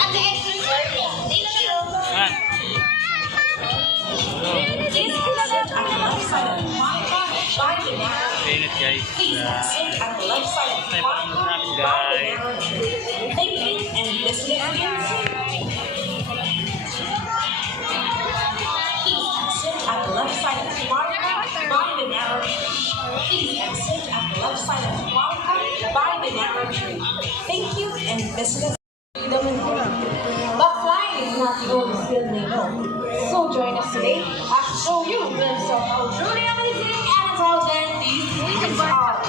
At the extra service. Thank you. Init guys. Guys. At the left side of the marker, by the narrow tree. Please exit at the left side of the marker, by the narrow tree. Thank you and visit us. Freedom and freedom. But flying is not the only skill they know. So join us today as we show you a glimpse of how truly amazing and intelligent these humans are.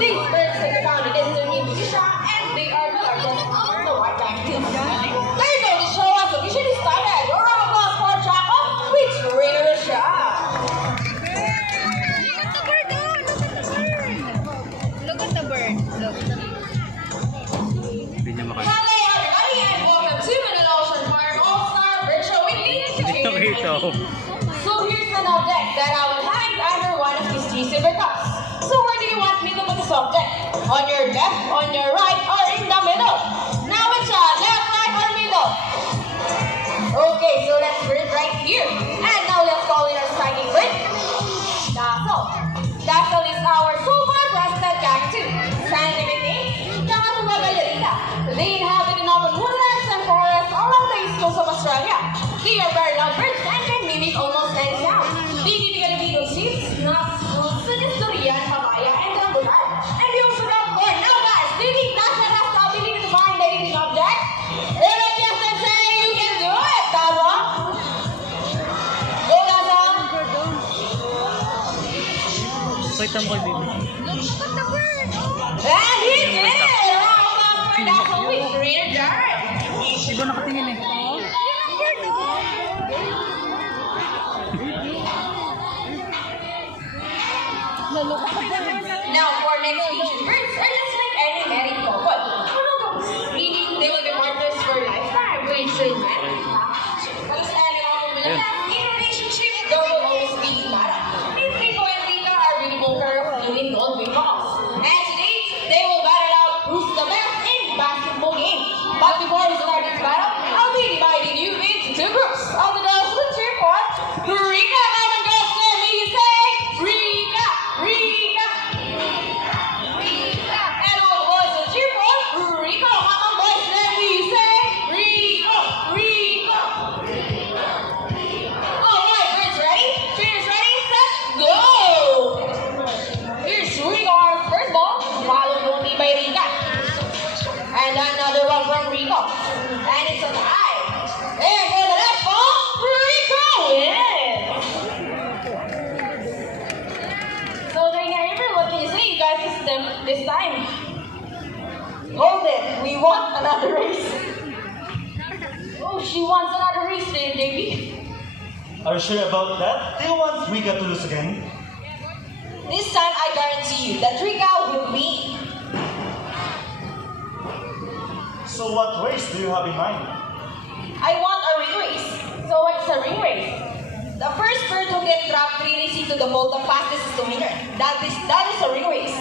These birds take a pound of this to me, and they are the largest on the white bank. They're going to show us that we should start at your applause for Chaco, which reader the shot. Look at the bird. Look. Hindi niya makita. Hello everybody and welcome to Manila Ocean Park All-Star Bird Show with me. So here's an object that I will hang under one of these three silver cups. So where do you want me to put this object? On your left, on your right, or in the middle? Now it's left, right, or middle? Okay, so let's put it right here. And now let's call it our striking bird. Dazzle. Dazzle is our super breasted cockatoo. Scientific name, Kakatuba ballerina. They inhabit in open woodlands and forests along the east coast of Australia. They are very loud birds and can mimic almost any sound. They typically feed on seeds, nuts, fruits, such as durian, papaya, and rambutan. And they also have corn. Now guys, do you think Dazzle has the ability to find anything object? If it yes, then say you can do it, Dazzle. Go, Dazzle. Pakita mo kay baby. Look at the bird. And he did! Round of applause for Dazzle with Reader Jared. Iba nakatingin eh. Now for next featured birds are just like any married couple. Meaning they will be partners for lifetime, which should man. Once anyone will have in a relationship, there will always be Mara. These Rico and Rita are beautiful pair of living gold winkles. And today, they will battle out who's the best in basketball game. But before we start this battle, I'll be dividing you into two groups. All the girls will cheer for Rika, and the girls let me say Rika, Rika. And all the boys will cheer for Rico. Come on, boys, let me say Rico, Rico. All right, birds ready? Cheers ready, set, go. Here's Rico, our first ball, followed only by Rika. And another one from Rico. And it's a tie. And for the last ball, Rico wins. So, April, what can you say? You guys this time. Hold it. We want another race. Oh, she wants another race, baby. Are you sure about that? Do you want Rika to lose again? This time, I guarantee you that Rika will win. So what race do you have in mind? I want a ring race. So what's a ring race? The first bird who can drop 3 rays into the bowl the fastest is the winner. That is a ring race.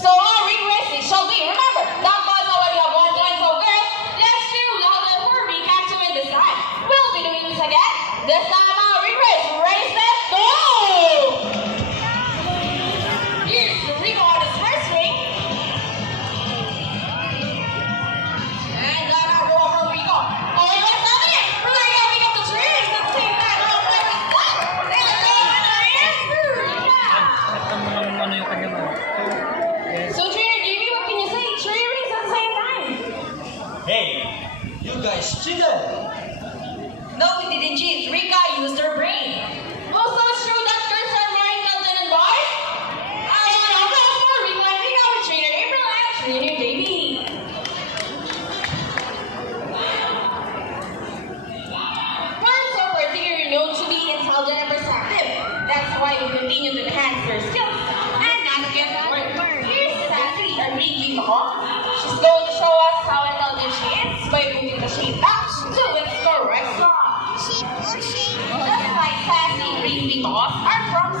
So our ring race it shall be. Remember, that was already have 1 point. So girls, let's cheer louder for Rika to win this time. We'll be doing this again. This time our ring race. Ready, set, go! Here's Rico on his first ring. And another roll from Rico. Oh, what's happening? We're going up the trees at the same time. Oh, what is that? And the winner is Rika. Ito mo lang ano yung kanya ba? So, Trainer JB, what can you say? 3 rings at the same time. Hey, you guys cheated! No, we didn't cheat. Rika used her brain. Also, it's true that girls are more intelligent than boys. I want to applause for Rika and Rika with Trainer April and Trainer JB. Birds are particularly known to be intelligent and perceptive. That's why we continue to enhance their skills and not get bored. Here's Sassy, a Riki Hawk. She's going to show us how intelligent she is by moving the shape back to its correct song. Just like Sassy, Riki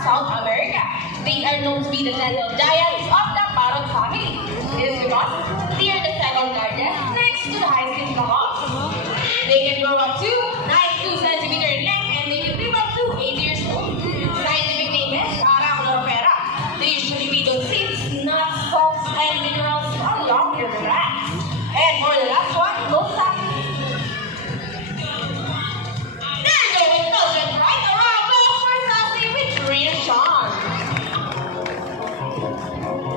South America. They are known to be the gentle giants of the parrot family. It is because they are the second largest next to the hyacinth macaws. They can grow up to 92 centimeters in length and they can live up to 8 years old. Scientific name is Arachnoptera. They usually feed on seeds, nuts, salts, and minerals along with grass. And for the last one, goes up. There you go, intelligent, right? A round of applause for Sassy with real charm.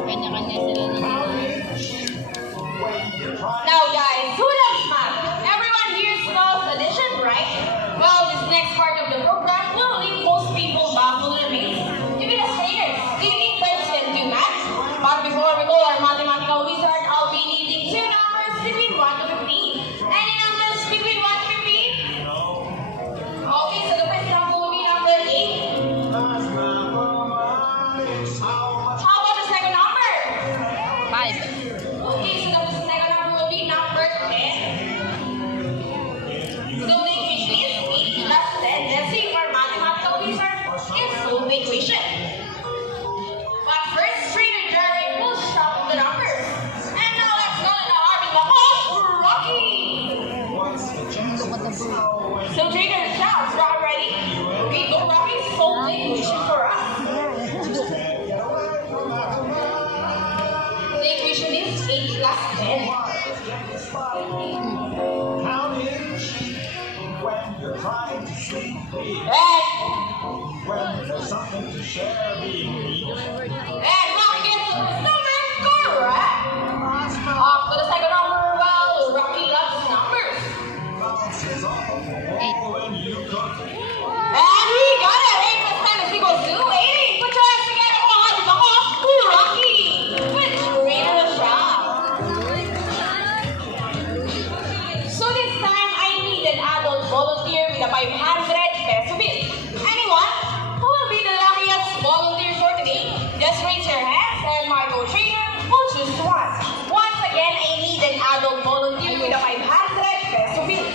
Kanya-kanya sila na nila. Now guys, who loves math? Everyone here knows addition, right? Well, this next part of the program will leave most people baffled and amazed. Even as trainers, do you think friends can do math? But before we go our mathematical wizard, I'll be needing two numbers between 1 to 15. Any numbers between 1 to 15? Okay, so the first number will be number 8. How about the second number? 5. Okay, so the second number will be number 10. So the equation is 8 plus 10. Let's see if our mathematical wizard can solve the equation. But first, trainer Jerry will shuffle the numbers. And now let's go to the army of Rocky. So trainer Charles, are you ready? Okay, go Rocky, solve the equation for us. The equation is 8 plus 10. Counting sheep when you're trying to sleep. And When there's something to share being needed. Rocky gets the first number correct. For the second number, well, Rocky loves numbers. Bounces off the wall when you cook. And we got it. 8 plus 10 is equals to 80. Put your hands together. Oh, happy ako. Rocky. With greater job. So this time, I need an adult volunteer with a 500 peso bill. Anyone who will be the luckiest volunteer for today? Just raise your hands and my co-trainer will choose one. Once again, I need an adult volunteer with a 500 peso bill.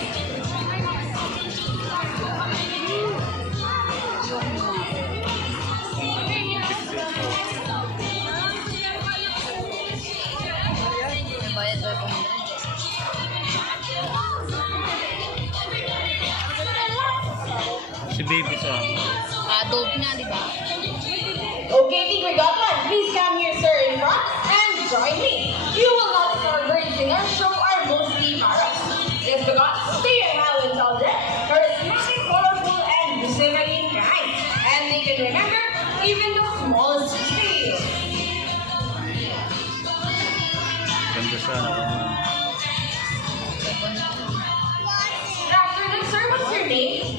Bayad ba ito? Si baby sa Adult na, di ba? Okay, think we got one. Please come here, sir, in front and join me. You will notice our birds in our show are mostly parrots. Yes, because they are how intelligent, charismatic, colorful, and viscerally kind. And they can remember even the smallest details. ganda sa Good afternoon, sir. What's your name?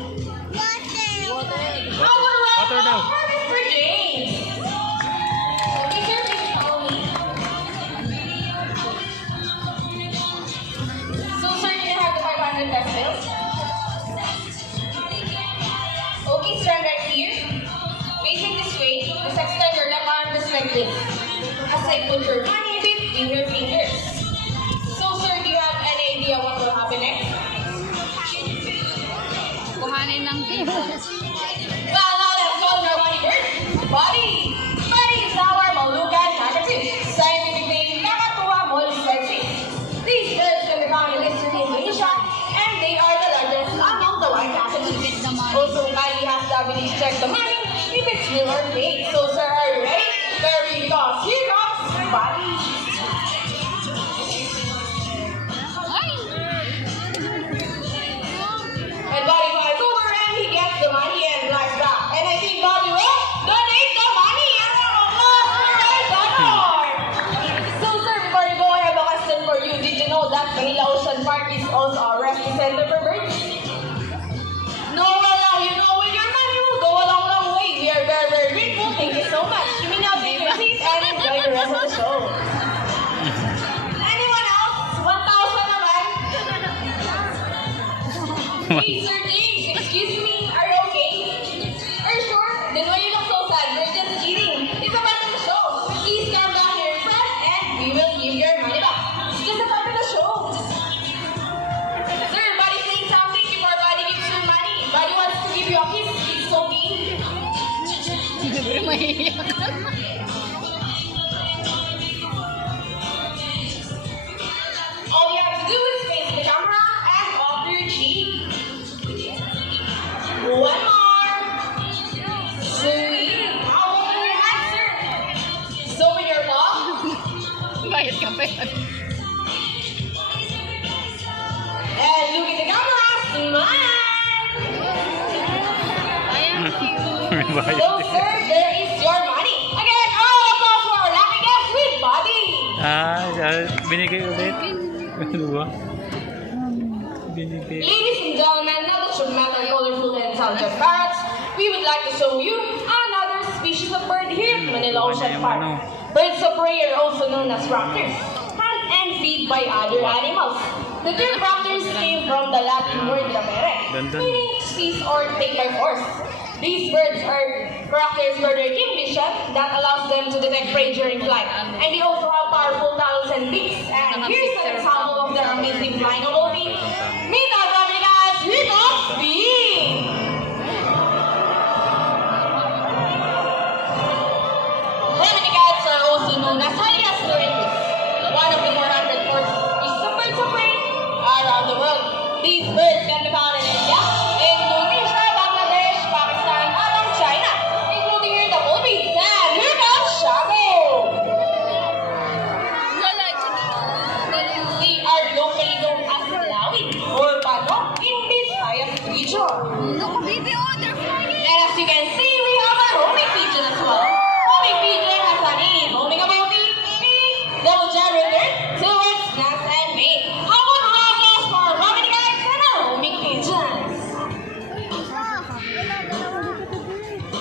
Water daw. Mr. James. Okay, sir, please follow me. So, sir, you have the 500 pesos. Okay, stand right here. Facing this way. Just extend your left arm just like this. As I put your money between your fingers. So, sir, do you have any idea what will happen next? Kuhanin ng table. Well, now let's go to our body first. Body. Body is our Malukan cockatoo. Scientific name, Kakatuwa molestetri. These birds can be found in eastern Indonesia, and they are the largest among the white cockatoos. Also, Kylie has the ability to check the money if it's real or fake. So, sir, are you ready? Very because here comes Body. And Body flies over and he gets the money and flies back. And I think Bobby will donate the money. And I'm a master donor. So, sir, before you go, I have a question for you. Did you know that Manila Ocean Park is also a rescue center for birds? No, well, now you know with your money will go a long, long way. We are very, very grateful. Thank you so much. You may now take your seat and enjoy the rest of the show. All you have to do is face the camera and off your cheek. One more. Sweet. How about your answer? So with your mom. Bayad ka pa yan. And look at the camera. Smile. Ayan, cute. So sir, there is your money. Again, all applause for our lucky guest with body. Binigay ulit. Ano ba? Binigay. Ladies and gentlemen, now that you've met our colorful and intelligent parrots, we would like to show you another species of bird here at Manila Ocean Park. Birds of prey are also known as raptors, hunt and feed by other animals. The term raptors came from the Latin word rapere, meaning to seize or take by force. These birds are characterized by their keen vision that allows them to detect prey during flight. And they also have powerful talons and beaks. And here's an example of their amazing flying ability. Meet our lovely guys, we must be! Lemony cats are also known as Halias lorindus, one of the 400 species of birds of prey around the world. These birds can be found in India, Indonesia, Bangladesh, Pakistan, and China, including here the Philippines. And here comes Shago! They are locally known as Lawi or Pano in this highest region. Look, baby, oh, they're flying. And as you can see, we have a homing pigeon as well. Homing pigeon has an innate homing ability, meaning they will generate return to its nest and mate. How about a round of applause for our homing guys and our homing pigeons?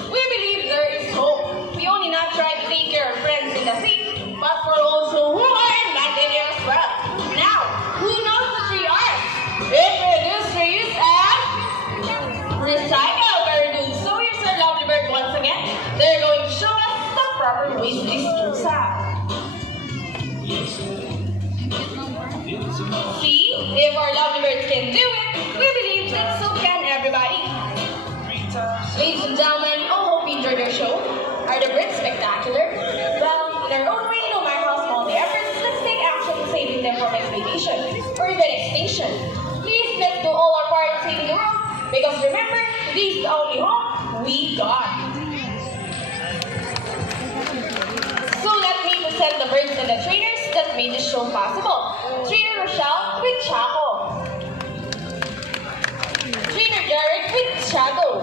We believe there is hope. We only not try to take care of friends in the sea, but for also who are in land area as well. Now, who knows the 3 R's? Introduce, reuse, and recycle. Very good. So here's our lovely bird once again. They're going to show us the proper ways to dispose out. See, if our lovely birds can do it, we believe that so can everybody. Ladies and gentlemen, I hope you enjoyed our show. Are the birds spectacular? Well, in our own way, no matter how small the efforts, let's take action in saving them from extinction or even extinction. Please let's do all our part in saving the world, because remember, this is the only home we got. So let me present the birds and the trainers that made this show possible. Trainer Rochelle with Chaco. Trainer Derek with Shadow.